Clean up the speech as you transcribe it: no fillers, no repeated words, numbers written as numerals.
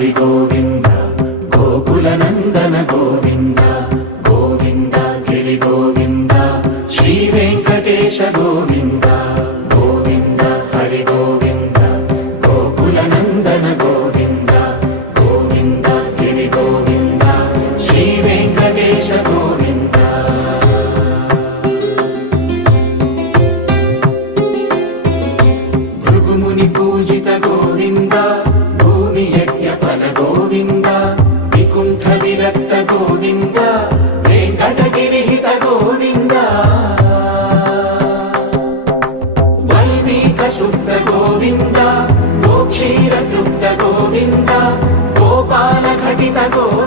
హరి గోవింద గోకుల నందన గోవింద గోవింద గిరి గోవింద శ్రీ వెంకటేశ గోవింద గోవింద హరి గోవింద గోకుల నందన గోవింద గోవింద గిరి గోవింద శ్రీ వెంకటేశ గోవింద భృగుముని పూజిత గోవింద భూమి యజ్ఞ ఫల గోవింద వికుంఠ విరక్త గోవింద వెంకటగిరిహిత గోవింద వల్మీక శుద్ధ గోవింద గోక్షీర తృప్త గోవింద గోపాల ఘటిత గోవింద